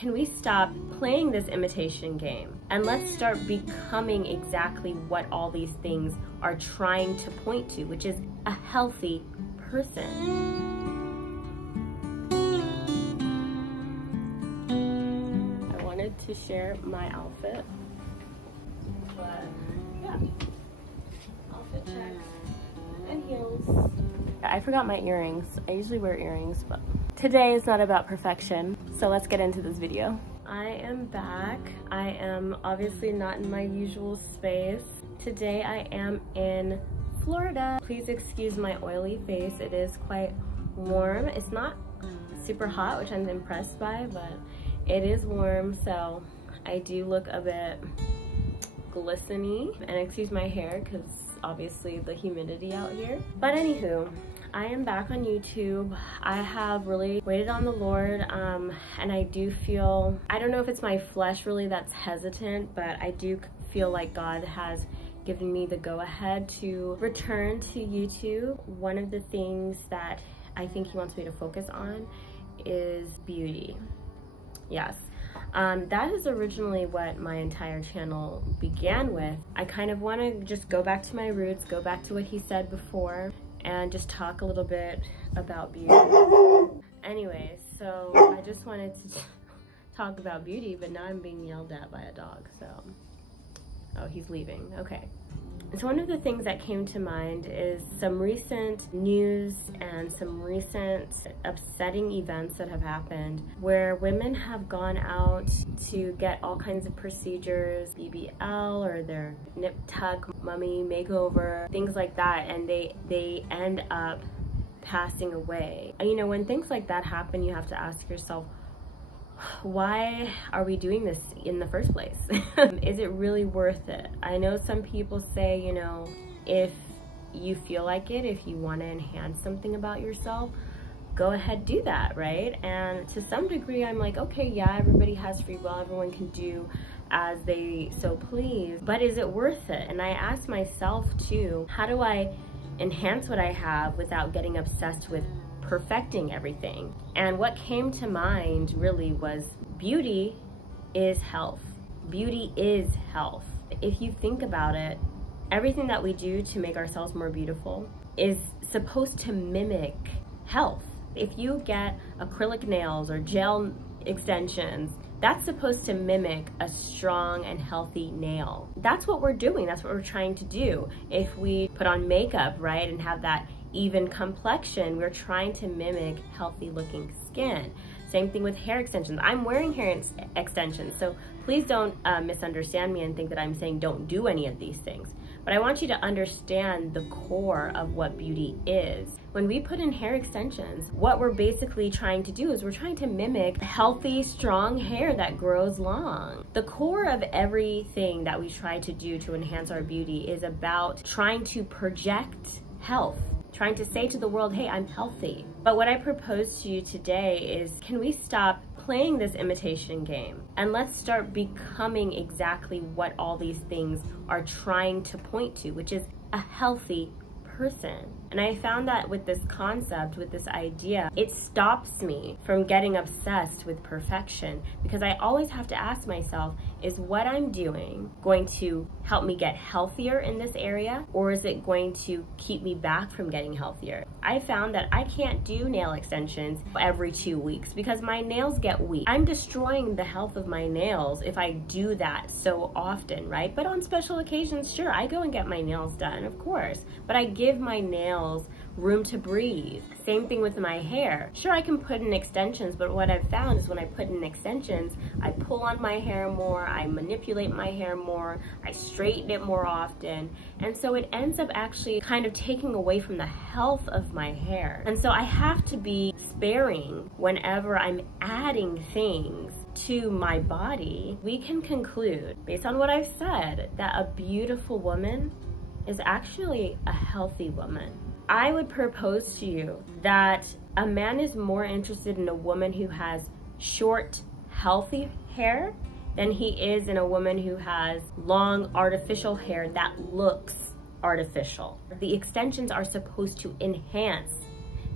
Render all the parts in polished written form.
can we stop playing this imitation game and let's start becoming exactly what all these things are trying to point to, which is a healthy person. To share my outfit, but yeah, outfit check and heels. I forgot my earrings. I usually wear earrings, but today is not about perfection, so let's get into this video. I am back. I am obviously not in my usual space. Today I am in Florida. Please excuse my oily face. It is quite warm. It's not super hot, which I'm impressed by, but it is warm, so I do look a bit glistening. And excuse my hair, because obviously the humidity out here. But anywho, I am back on YouTube. I have really waited on the Lord, and I do feel, I don't know if it's my flesh really that's hesitant, but I do feel like God has given me the go-ahead to return to YouTube. One of the things that I think He wants me to focus on is beauty. Yes, that is originally what my entire channel began with. I kind of want to just go back to my roots, go back to what He said before, and just talk a little bit about beauty. Anyway, so I just wanted to talk about beauty, but now I'm being yelled at by a dog, so. Oh, he's leaving, okay. So one of the things that came to mind is some recent news and some recent upsetting events that have happened where women have gone out to get all kinds of procedures, BBL or their nip tuck, mummy makeover, things like that, and they end up passing away. And you know, when things like that happen, you have to ask yourself, why are we doing this in the first place? Is it really worth it? I know some people say, you know, if you feel like it, if you want to enhance something about yourself, go ahead, do that, right? And to some degree, I'm like, okay, yeah, everybody has free will, everyone can do as they so please, but is it worth it? And I ask myself too, how do I enhance what I have without getting obsessed with perfecting everything? And what came to mind really was beauty is health. Beauty is health. If you think about it, everything that we do to make ourselves more beautiful is supposed to mimic health. If you get acrylic nails or gel extensions, that's supposed to mimic a strong and healthy nail. That's what we're doing. That's what we're trying to do. If we put on makeup, right, and have that even complexion, we're trying to mimic healthy looking skin. Same thing with hair extensions. I'm wearing hair extensions, so please don't misunderstand me and think that I'm saying don't do any of these things. But I want you to understand the core of what beauty is. When we put in hair extensions, what we're basically trying to do is we're trying to mimic healthy, strong hair that grows long. The core of everything that we try to do to enhance our beauty is about trying to project health, trying to say to the world, hey, I'm healthy. But what I propose to you today is, can we stop playing this imitation game and let's start becoming exactly what all these things are trying to point to, which is a healthy person. And I found that with this concept, with this idea, it stops me from getting obsessed with perfection, because I always have to ask myself, is what I'm doing going to help me get healthier in this area, or is it going to keep me back from getting healthier? I found that I can't do nail extensions every 2 weeks because my nails get weak. I'm destroying the health of my nails if I do that so often, right? But on special occasions, sure, I go and get my nails done, of course, but I give my nails room to breathe. Same thing with my hair. Sure, I can put in extensions, but what I've found is when I put in extensions, I pull on my hair more, I manipulate my hair more, I straighten it more often, and so it ends up actually kind of taking away from the health of my hair. And so I have to be sparing whenever I'm adding things to my body. We can conclude, based on what I've said, that a beautiful woman is actually a healthy woman. I would propose to you that a man is more interested in a woman who has short, healthy hair than he is in a woman who has long, artificial hair that looks artificial. The extensions are supposed to enhance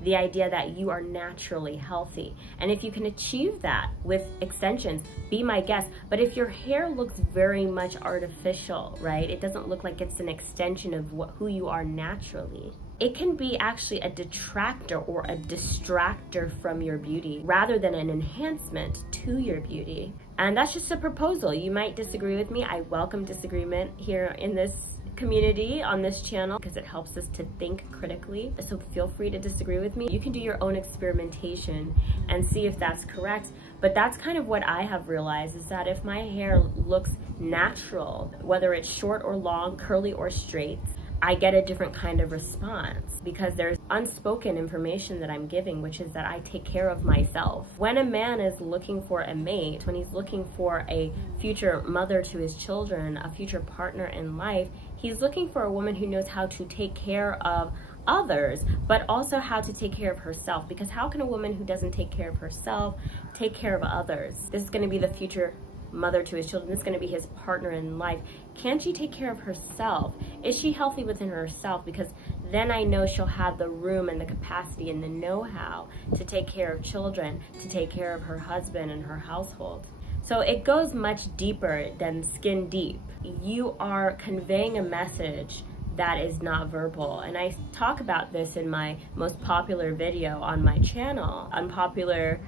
the idea that you are naturally healthy. And if you can achieve that with extensions, be my guest. But if your hair looks very much artificial, right? It doesn't look like it's an extension of who you are naturally. It can be actually a detractor or a distractor from your beauty rather than an enhancement to your beauty. And that's just a proposal. You might disagree with me. I welcome disagreement here in this community on this channel because it helps us to think critically. So feel free to disagree with me. You can do your own experimentation and see if that's correct. But that's kind of what I have realized, is that if my hair looks natural, whether it's short or long, curly or straight, I get a different kind of response because there's unspoken information that I'm giving, which is that I take care of myself. When a man is looking for a mate, when he's looking for a future mother to his children, a future partner in life, he's looking for a woman who knows how to take care of others, but also how to take care of herself. Because how can a woman who doesn't take care of herself take care of others? This is going to be the future mother to his children. This is going to be his partner in life. Can she take care of herself? Is she healthy within herself? Because then I know she'll have the room and the capacity and the know-how to take care of children, to take care of her husband and her household. So it goes much deeper than skin deep. You are conveying a message that is not verbal. And I talk about this in my most popular video on my channel, Unpopular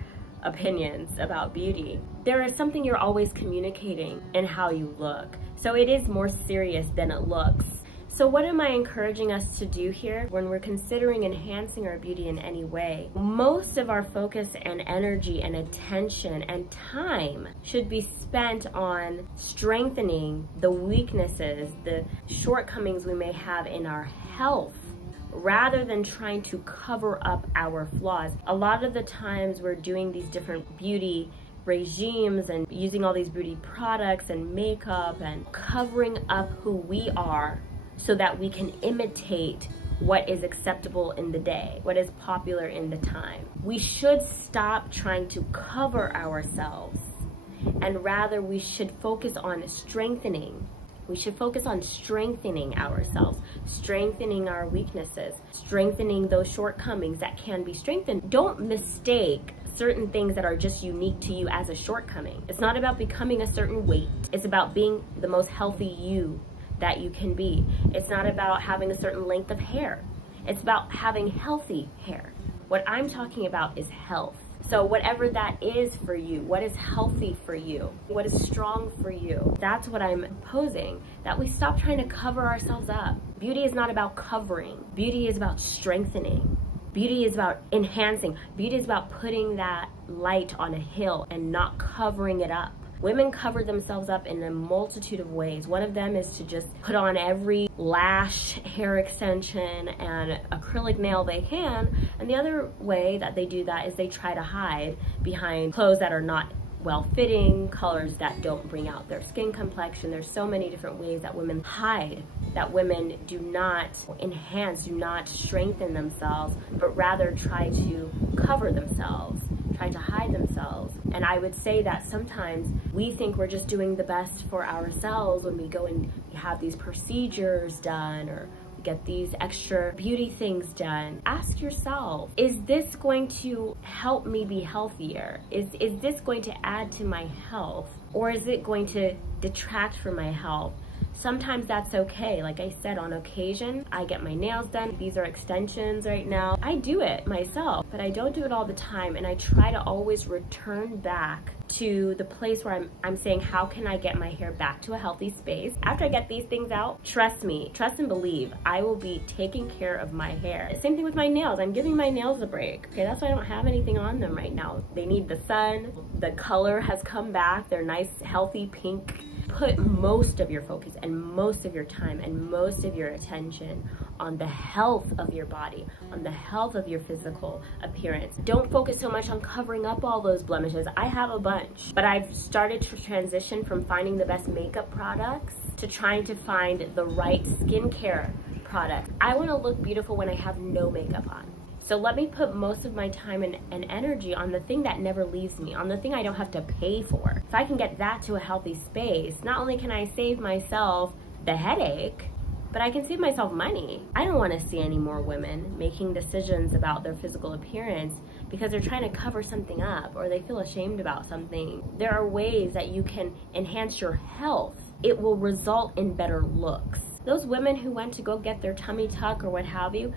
Opinions About Beauty. There is something you're always communicating in how you look. So it is more serious than it looks. So what am I encouraging us to do here when we're considering enhancing our beauty in any way? Most of our focus and energy and attention and time should be spent on strengthening the weaknesses, the shortcomings we may have in our health, rather than trying to cover up our flaws. A lot of the times we're doing these different beauty regimes and using all these beauty products and makeup and covering up who we are so that we can imitate what is acceptable in the day, what is popular in the time. We should stop trying to cover ourselves, and rather we should focus on strengthening. We should focus on strengthening ourselves, strengthening our weaknesses, strengthening those shortcomings that can be strengthened. Don't mistake certain things that are just unique to you as a shortcoming. It's not about becoming a certain weight. It's about being the most healthy you that you can be. It's not about having a certain length of hair. It's about having healthy hair. What I'm talking about is health. So whatever that is for you, what is healthy for you, what is strong for you, that's what I'm posing, that we stop trying to cover ourselves up. Beauty is not about covering. Beauty is about strengthening. Beauty is about enhancing. Beauty is about putting that light on a hill and not covering it up. Women cover themselves up in a multitude of ways. One of them is to just put on every lash, hair extension, and acrylic nail they can. And the other way that they do that is they try to hide behind clothes that are not well-fitting, colors that don't bring out their skin complexion. There's so many different ways that women hide, that women do not enhance, do not strengthen themselves, but rather try to cover themselves, try to hide themselves. And I would say that sometimes we think we're just doing the best for ourselves when we go and have these procedures done or get these extra beauty things done. Ask yourself, is this going to help me be healthier? Is this going to add to my health? Or is it going to detract from my health? Sometimes that's okay. Like I said, on occasion, I get my nails done. These are extensions right now. I do it myself, but I don't do it all the time. And I try to always return back to the place where I'm saying, how can I get my hair back to a healthy space? After I get these things out, trust me, trust and believe, I will be taking care of my hair. Same thing with my nails. I'm giving my nails a break. Okay, that's why I don't have anything on them right now. They need the sun. The color has come back. They're nice, healthy pink. Put most of your focus and most of your time and most of your attention on the health of your body, on the health of your physical appearance. Don't focus so much on covering up all those blemishes. I have a bunch, but I've started to transition from finding the best makeup products to trying to find the right skincare products. I want to look beautiful when I have no makeup on. So let me put most of my time and energy on the thing that never leaves me, on the thing I don't have to pay for. If I can get that to a healthy space, not only can I save myself the headache, but I can save myself money. I don't want to see any more women making decisions about their physical appearance because they're trying to cover something up or they feel ashamed about something. There are ways that you can enhance your health. It will result in better looks. Those women who went to go get their tummy tuck or what have you,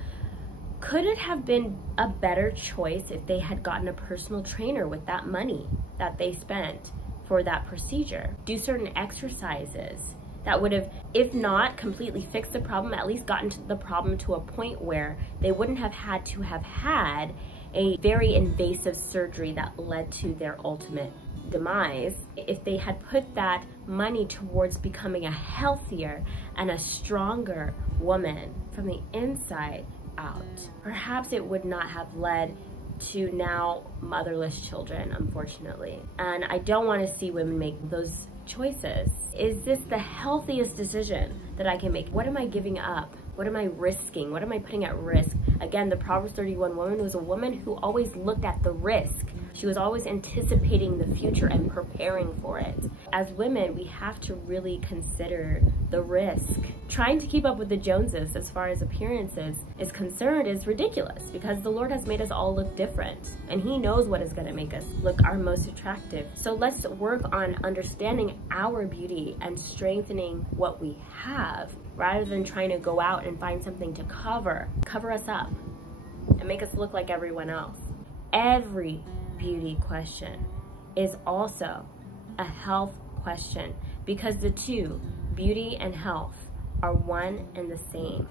could it have been a better choice if they had gotten a personal trainer with that money that they spent for that procedure? Do certain exercises that would have, if not completely fixed the problem, at least gotten to the problem to a point where they wouldn't have had to have had a very invasive surgery that led to their ultimate demise. If they had put that money towards becoming a healthier and a stronger woman from the inside out, perhaps it would not have led to now motherless children, unfortunately. And I don't want to see women make those choices. Is this the healthiest decision that I can make? What am I giving up? What am I risking? What am I putting at risk? Again, the Proverbs 31 woman was a woman who always looked at the risk. She was always anticipating the future and preparing for it. As women, we have to really consider the risk. Trying to keep up with the Joneses as far as appearances is concerned is ridiculous because the Lord has made us all look different and He knows what is going to make us look our most attractive. So let's work on understanding our beauty and strengthening what we have rather than trying to go out and find something to cover us up and make us look like everyone else. Every beauty question is also a health question because the two, beauty and health, are one and the same.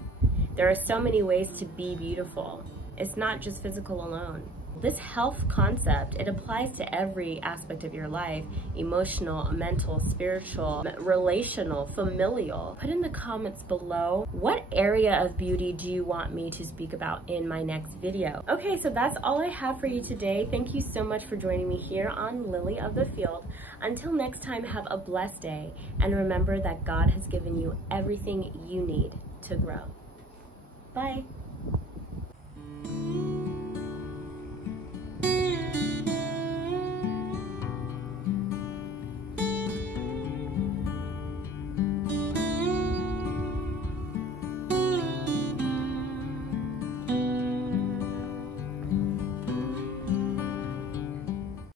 There are so many ways to be beautiful. It's not just physical alone. This health concept, it applies to every aspect of your life: emotional, mental, spiritual, relational, familial. Put in the comments below, what area of beauty do you want me to speak about in my next video? Okay, so that's all I have for you today. Thank you so much for joining me here on Lily of the Field. Until next time, have a blessed day, and remember that God has given you everything you need to grow. Bye.